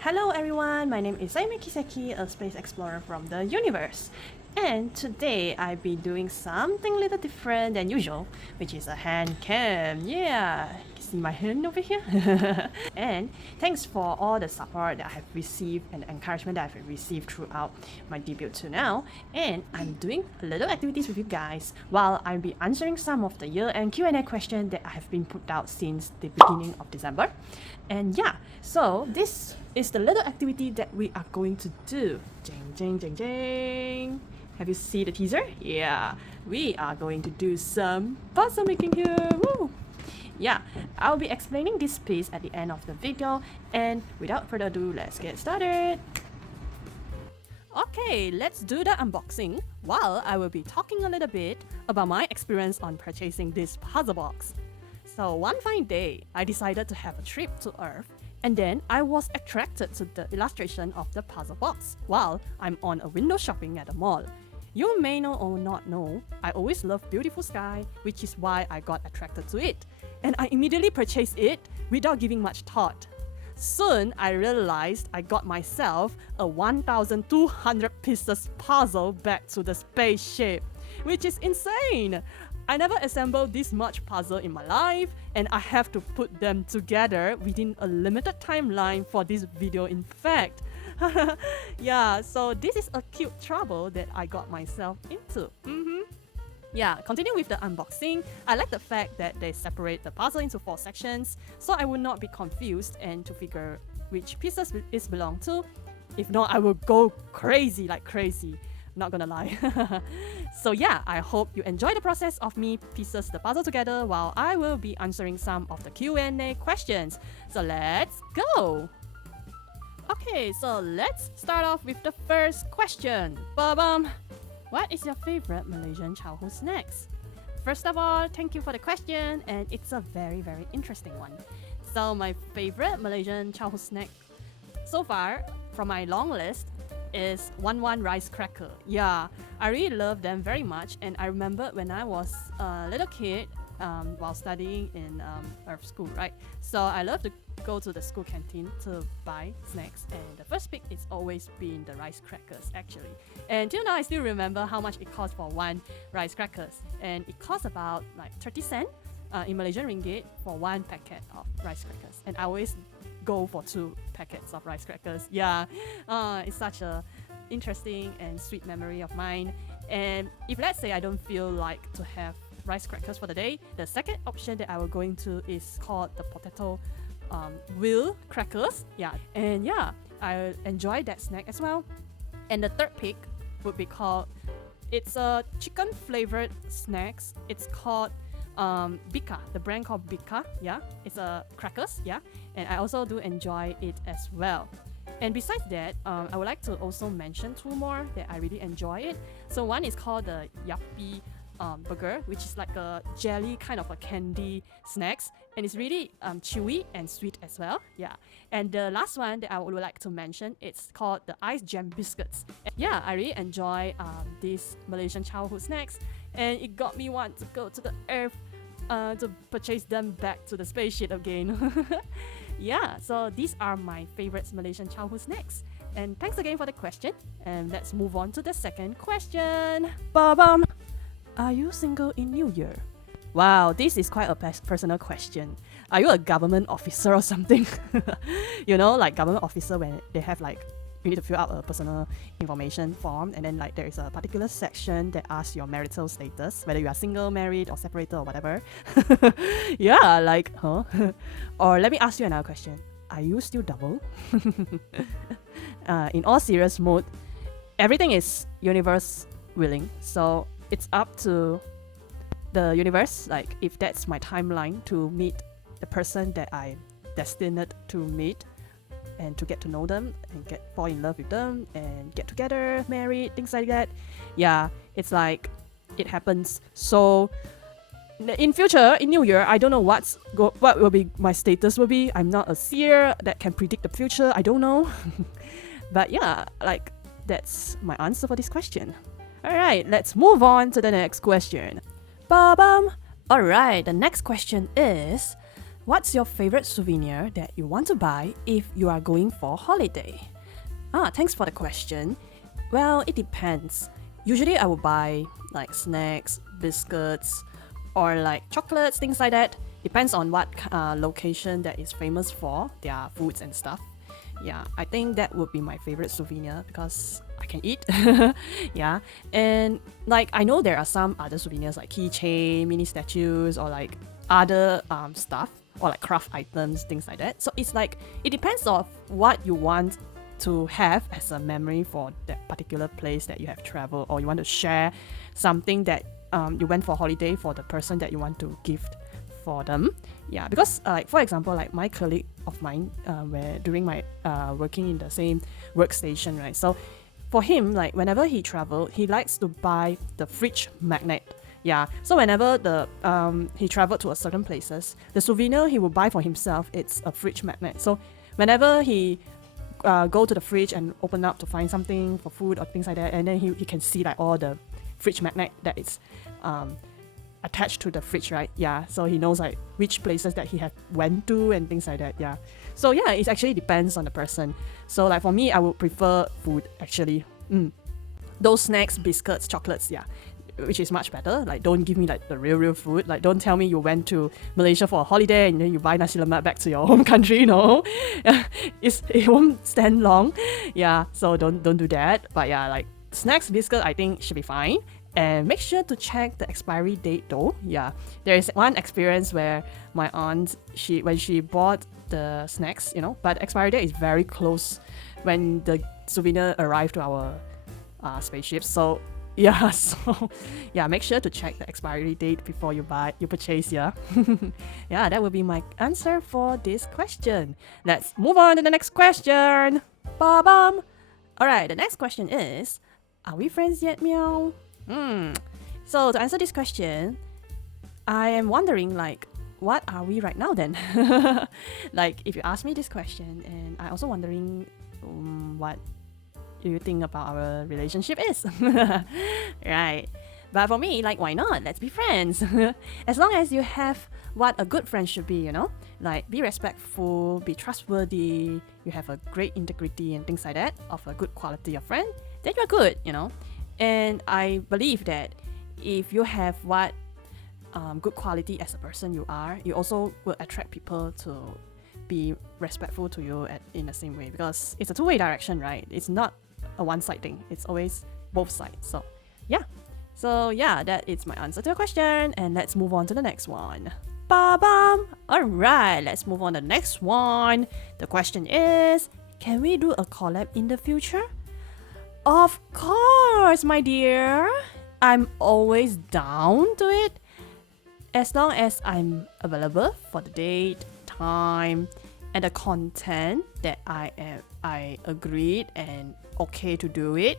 Hello everyone, my name is Sayume Kiseki, a space explorer from the universe. And today I'll be doing something a little different than usual, which is a hand cam. Yeah, you can see my hand over here. And thanks for all the support that I have received and the encouragement that I've received throughout my debut to now. And I'm doing a little activities with you guys while I'll be answering some of the year-end Q&A questions that have been put out since the beginning of December. And yeah, so this is the little activity that we are going to do. Jing, jing, jing, jing. Have you seen the teaser? Yeah, we are going to do some puzzle making here. Woo! Yeah, I'll be explaining this piece at the end of the video, and without further ado, let's get started. Okay, let's do the unboxing while I will be talking a little bit about my experience on purchasing this puzzle box. So one fine day, I decided to have a trip to Earth, and then I was attracted to the illustration of the puzzle box while I'm on a window shopping at a mall. You may know or not know, I always love beautiful sky, which is why I got attracted to it, and I immediately purchased it without giving much thought. Soon, I realized I got myself a 1,200 pieces puzzle back to the spaceship, which is insane! I never assembled this much puzzle in my life, and I have to put them together within a limited timeline for this video in fact. Yeah, so this is a cute trouble that I got myself into. Yeah, continue with the unboxing. I like the fact that they separate the puzzle into 4 sections, so I will not be confused and to figure which pieces it belong to. If not, I will go crazy like crazy. Not gonna lie. So yeah, I hope you enjoy the process of me pieces the puzzle together while I will be answering some of the Q&A questions. So let's go! Okay, so let's start off with the first question. Babam, what is your favorite Malaysian childhood snacks? First of all, thank you for the question, and it's a very interesting one. So my favorite Malaysian childhood snack so far from my long list is one rice cracker. Yeah, I really love them very much, and I remember when I was a little kid while studying in Earth school, right? So I love to go to the school canteen to buy snacks, and the first pick is always been the rice crackers actually. And till now I still remember how much it cost for one rice crackers, and it costs about like 30 cents in Malaysian ringgit for one packet of rice crackers, and I always go for 2 packets of rice crackers. Yeah, it's such a interesting and sweet memory of mine. And if let's say I don't feel like to have rice crackers for the day, the second option that I will go into is called the potato wheel crackers. Yeah, and yeah, I enjoy that snack as well. And the third pick would be called, it's a chicken flavored snacks. It's called Bika, the brand called Bika. Yeah, it's a crackers. Yeah, and I also do enjoy it as well. And besides that, I would like to also mention 2 more that I really enjoy it. So one is called the Yuppie burger, which is like a jelly kind of a candy snacks, and it's really chewy and sweet as well. Yeah, and the last one that I would like to mention, it's called the ice jam biscuits. And yeah, I really enjoy these Malaysian childhood snacks, and it got me want to go to the Earth to purchase them back to the spaceship again. Yeah, so these are my favorite Malaysian childhood snacks. And thanks again for the question. And let's move on to the second question. Babam, are you single in New Year? Wow, this is quite a personal question. Are you a government officer or something? You know, like government officer when they have like, you need to fill out a personal information form, and then like there is a particular section that asks your marital status, whether you are single, married, or separated, or whatever. Yeah, like, huh? Or let me ask you another question. Are you still double? In all serious mode, everything is universe willing, so it's up to the universe, like if that's my timeline to meet the person that I'm destined to meet, and to get to know them and fall in love with them and get together, married, things like that. Yeah, it's like it happens. So in future, in New Year, I don't know what will be my status will be. I'm not a seer that can predict the future. I don't know. But yeah, like that's my answer for this question. Alright, let's move on to the next question. Babam. Alright, the next question is, what's your favorite souvenir that you want to buy if you are going for holiday? Thanks for the question. Well, it depends. Usually I will buy like snacks, biscuits, or like chocolates, things like that. Depends on what location that is famous for their foods and stuff. Yeah, I think that would be my favorite souvenir because I can eat. Yeah, and like I know there are some other souvenirs like keychain, mini statues, or like other stuff, or like craft items, things like that. So it's like it depends on what you want to have as a memory for that particular place that you have traveled, or you want to share something that you went for holiday for the person that you want to gift for them. Yeah, because like for example, like my colleague of mine, where during my working in the same workstation, right? So for him, like whenever he traveled, he likes to buy the fridge magnet. Yeah, so whenever he traveled to a certain places, the souvenir he will buy for himself, it's a fridge magnet. So whenever he go to the fridge and open up to find something for food or things like that, and then he can see like all the fridge magnet that is attached to the fridge, right? Yeah, so he knows like which places that he have went to and things like that. Yeah, so yeah, it actually depends on the person. So like for me, I would prefer food actually. Those snacks, biscuits, chocolates, yeah, which is much better. Like don't give me like the real food. Like don't tell me you went to Malaysia for a holiday and then you buy nasi lemak back to your home country. No, it won't stand long. Yeah, so don't do that. But yeah, like snacks, biscuit, I think should be fine. And make sure to check the expiry date though. Yeah, there is one experience where my aunt, when she bought the snacks, but the expiry date is very close when the souvenir arrived to our spaceship. So yeah, make sure to check the expiry date before you purchase. Yeah. Yeah, that will be my answer for this question. Let's move on to the next question. Ba-bam. Alright, the next question is, are we friends yet, meow? So to answer this question, I am wondering like, what are we right now then? Like if you ask me this question, and I also wondering what do you think about our relationship is? Right. But for me, like why not? Let's be friends. As long as you have what a good friend should be, like be respectful, be trustworthy, you have a great integrity and things like that, of a good quality of friend, then you're good, And I believe that if you have what good quality as a person you are, you also will attract people to be respectful to you in the same way, because it's a two-way direction, right? It's not a one-side thing. It's always both sides. So yeah, that is my answer to your question, and let's move on to the next one. Ba-bam! Alright, let's move on to the next one. The question is, can we do a collab in the future? Of course, my dear. I'm always down to it. As long as I'm available for the date, time, and the content that I agreed and okay to do it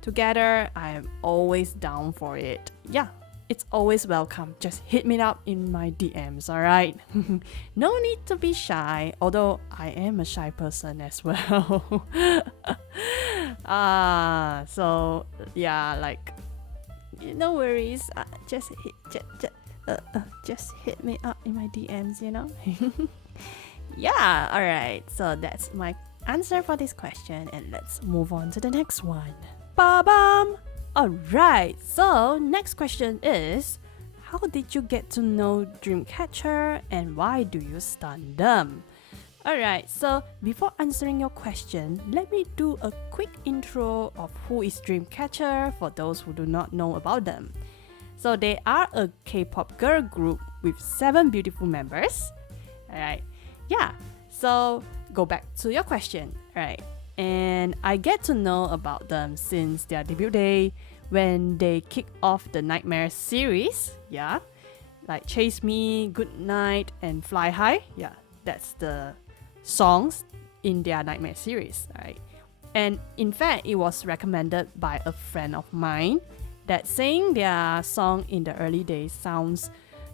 together, I am always down for it. Yeah, it's always welcome. Just hit me up in my DMs, alright? No need to be shy, although I am a shy person as well. So yeah, like no worries. Just hit me up in my DMs, Yeah, alright. So that's my answer for this question, and let's move on to the next one. Ba-bam! Alright, so next question is, how did you get to know Dreamcatcher and why do you stun them? Alright, so before answering your question, let me do a quick intro of who is Dreamcatcher for those who do not know about them. So they are a K-pop girl group with 7 beautiful members. Alright, yeah, so go back to your question. Alright, and I get to know about them since their debut day when they kicked off the Nightmare series. Yeah, like Chase Me, Good Night, and Fly High. Yeah, that's the songs in their Nightmare series. Right, and in fact, it was recommended by a friend of mine that saying their song in the early days sounds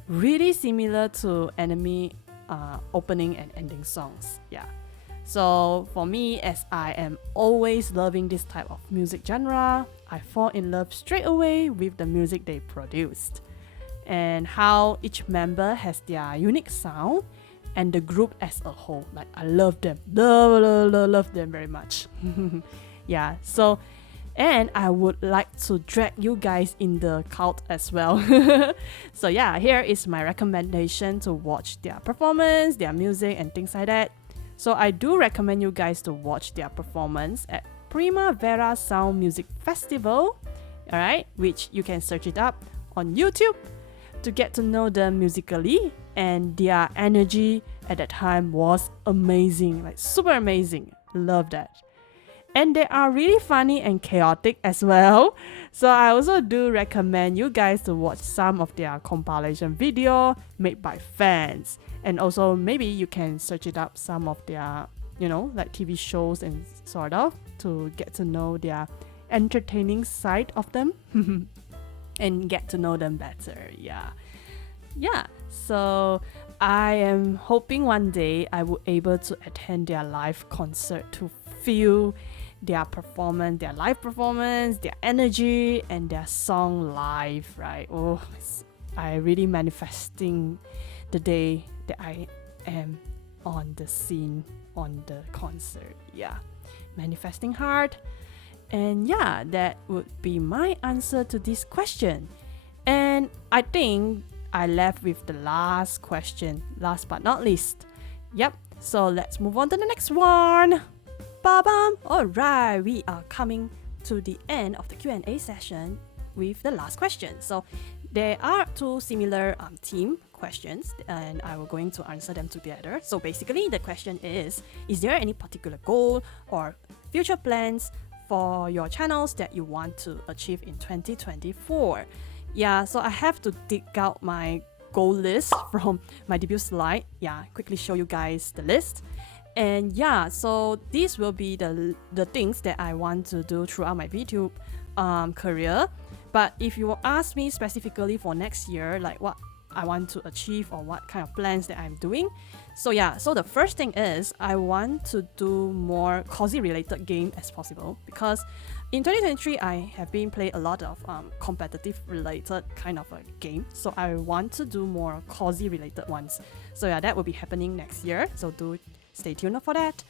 really similar to anime opening and ending songs. Yeah. So for me, as I am always loving this type of music genre, I fall in love straight away with the music they produced and how each member has their unique sound and the group as a whole. Like, I love them, love them very much. Yeah, so, and I would like to drag you guys in the cult as well. So yeah, here is my recommendation to watch their performance, their music, and things like that. So I do recommend you guys to watch their performance at Primavera Sound Music Festival, alright, which you can search it up on YouTube to get to know them musically, and their energy at that time was amazing, like super amazing. Love that. And they are really funny and chaotic as well. So I also do recommend you guys to watch some of their compilation video made by fans. And also maybe you can search it up some of their, like TV shows and sort of, to get to know their entertaining side of them and get to know them better. Yeah, so I am hoping one day I will able to attend their live concert to feel their performance, their live performance, their energy, and their song live, right? I really manifesting the day that I am on the scene, on the concert. Yeah, manifesting hard. And yeah, that would be my answer to this question. And I think I left with the last question, last but not least. Yep, so let's move on to the next one. Ba-bam! Alright, we are coming to the end of the Q&A session with the last question. So there are two similar team questions, and I will going to answer them together. So basically the question is there any particular goal or future plans for your channels that you want to achieve in 2024? Yeah, so I have to dig out my goal list from my debut slide. Yeah, quickly show you guys the list. And yeah, so these will be the things that I want to do throughout my VTube career. But if you ask me specifically for next year, like what I want to achieve or what kind of plans that I'm doing, so yeah, so the first thing is I want to do more cozy related game as possible, because in 2023 I have been playing a lot of competitive related kind of a game, so I want to do more cozy related ones. So yeah, that will be happening next year, so do stay tuned for that.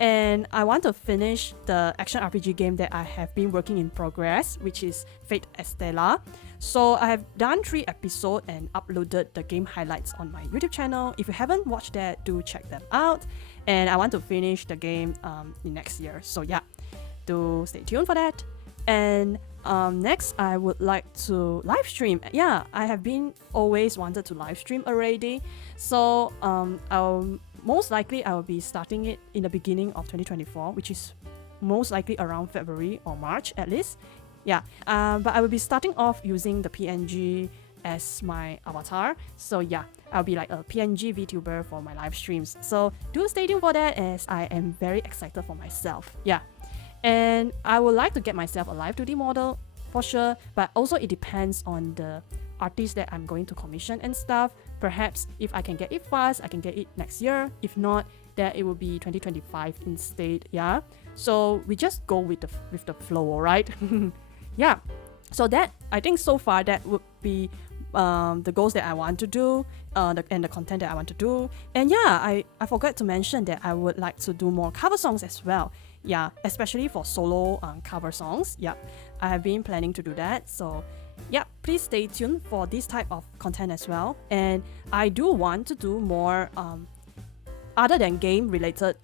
And I want to finish the action RPG game that I have been working in progress, which is Fate Estella. So I have done 3 episodes and uploaded the game highlights on my YouTube channel. If you haven't watched that, do check them out. And I want to finish the game in next year. So yeah, do stay tuned for that. And next, I would like to live stream. Yeah, I have been always wanted to live stream already. So most likely I will be starting it in the beginning of 2024, which is most likely around February or March at least. Yeah, but I will be starting off using the PNG as my avatar. So yeah, I'll be like a PNG VTuber for my live streams. So do stay tuned for that, as I am very excited for myself. Yeah, and I would like to get myself a live 2D model for sure, but also it depends on the artists that I'm going to commission and stuff. Perhaps if I can get it fast, I can get it next year. If not, then it will be 2025 instead. Yeah, so we just go with the flow, alright? Yeah, so that, I think so far that would be the goals that I want to do, and the content that I want to do. And yeah, I forgot to mention that I would like to do more cover songs as well. Yeah, especially for solo cover songs. Yeah, I have been planning to do that. So yeah, please stay tuned for this type of content as well. And I do want to do more other than game related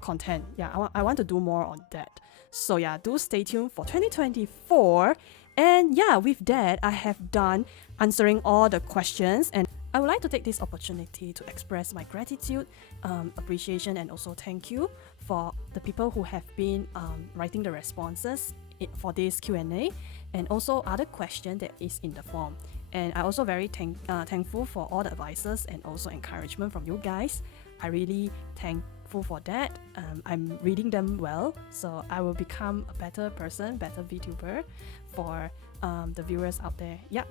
content. Yeah, I want to do more on that. So yeah, do stay tuned for 2024. And yeah, with that, I have done answering all the questions, and I would like to take this opportunity to express my gratitude, appreciation, and also thank you for the people who have been writing the responses for this Q&A, and also other questions that is in the form. And I also very thankful for all the advices and also encouragement from you guys. I really thankful for that. I'm reading them well, so I will become a better person, better VTuber for the viewers out there. Yeah.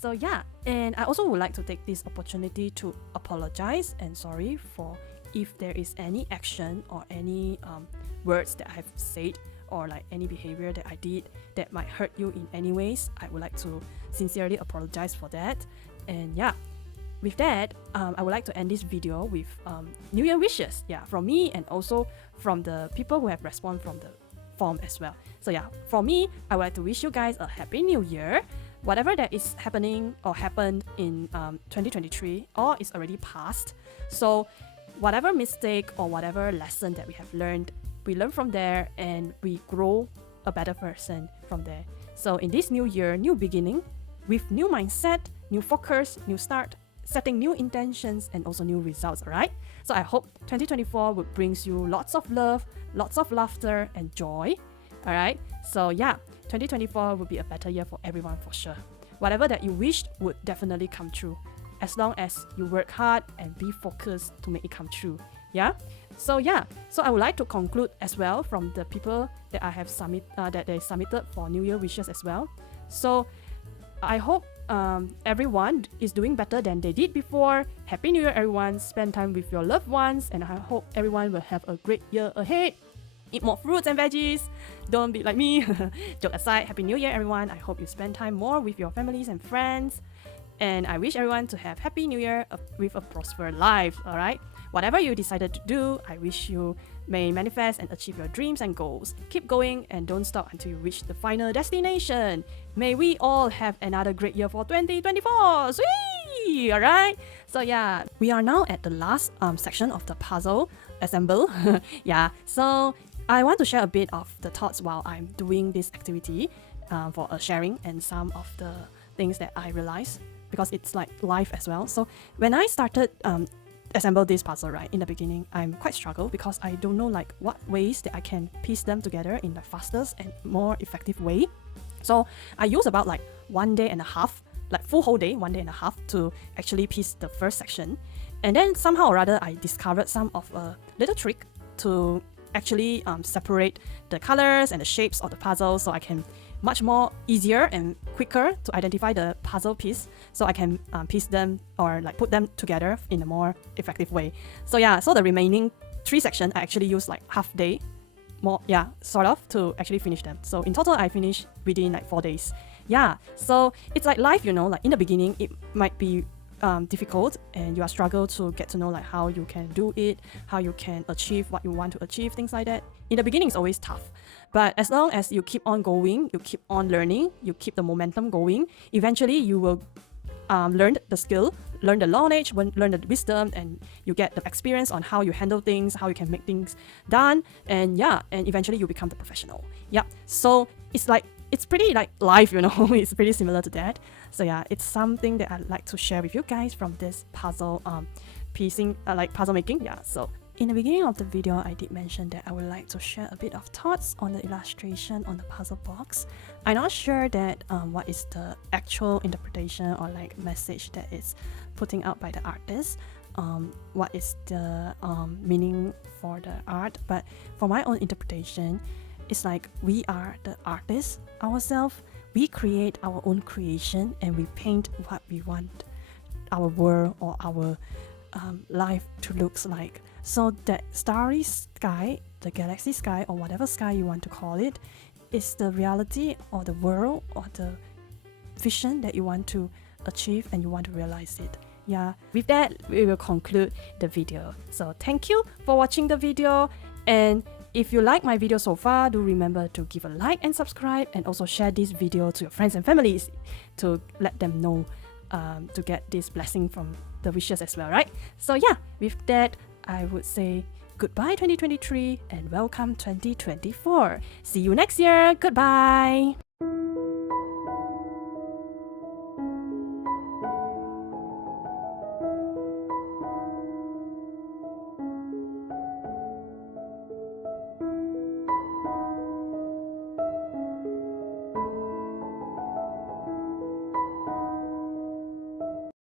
So yeah, and I also would like to take this opportunity to apologize and sorry for if there is any action or any words that I have said, or like any behavior that I did that might hurt you in any ways. I would like to sincerely apologize for that. And yeah, with that, I would like to end this video with New Year wishes, from me and also from the people who have responded from the form as well. So for me, I would like to wish you guys a happy New Year. Whatever that is happening or happened in 2023 or is already past. So whatever mistake or whatever lesson that we have learned, we learn from there and we grow a better person from there. So in this new year, new beginning, with new mindset, new focus, new start, setting new intentions and also new results, alright? So I hope 2024 will brings you lots of love, lots of laughter and joy, alright? So 2024 will be a better year for everyone for sure. Whatever that you wished would definitely come true, as long as you work hard and be focused to make it come true. So I would like to conclude as well from the people that I have that they submitted for New Year wishes as well. So I hope everyone is doing better than they did before. Happy New Year, everyone. Spend time with your loved ones, and I hope everyone will have a great year ahead. Eat more fruits and veggies. Don't be like me. Joke aside, Happy New Year, everyone. I hope you spend time more with your families and friends. And I wish everyone to have Happy New Year with a prosperous life, alright? Whatever you decided to do, I wish you may manifest and achieve your dreams and goals. Keep going and don't stop until you reach the final destination. May we all have another great year for 2024. Sweet! Alright? So we are now at the last section of the puzzle assemble. So I want to share a bit of the thoughts while I'm doing this activity for sharing and some of the things that I realized, because it's like life as well. So when I started assemble this puzzle, right, in the beginning, I'm quite struggled because I don't know like what ways that I can piece them together in the fastest and more effective way. So I use about like 1 day and a half, like full whole day, 1 day and a half to actually piece the first section. And then somehow or other I discovered some of a little trick to actually separate the colors and the shapes of the puzzle, so I can much more easier and quicker to identify the puzzle piece, so I can piece them or like put them together in a more effective way. So so the remaining 3 sections I actually use like half day more, sort of, to actually finish them. So in total I finished within like 4 days. So it's like life, like in the beginning it might be difficult and you are struggle to get to know like how you can do it, how you can achieve what you want to achieve, things like that. In the beginning it's always tough, but as long as you keep on going, you keep on learning, you keep the momentum going, eventually you will learn the skill, learn the knowledge, learn the wisdom, and you get the experience on how you handle things, how you can make things done, and eventually you become the professional. So it's pretty like life, it's pretty similar to that. So it's something that I'd like to share with you guys from this puzzle piecing, like puzzle making. So in the beginning of the video, I did mention that I would like to share a bit of thoughts on the illustration on the puzzle box. I'm not sure that what is the actual interpretation or like message that is putting out by the artist, what is the meaning for the art, but for my own interpretation, it's like we are the artists ourselves. We create our own creation and we paint what we want our world or our life to look like. So that starry sky, the galaxy sky, or whatever sky you want to call it, is the reality or the world or the vision that you want to achieve and you want to realize it. With that, we will conclude the video. So thank you for watching the video, and if you like my video so far, do remember to give a like and subscribe, and also share this video to your friends and families to let them know to get this blessing from the wishes as well, right? So with that, I would say goodbye 2023 and welcome 2024. See you next year. Goodbye.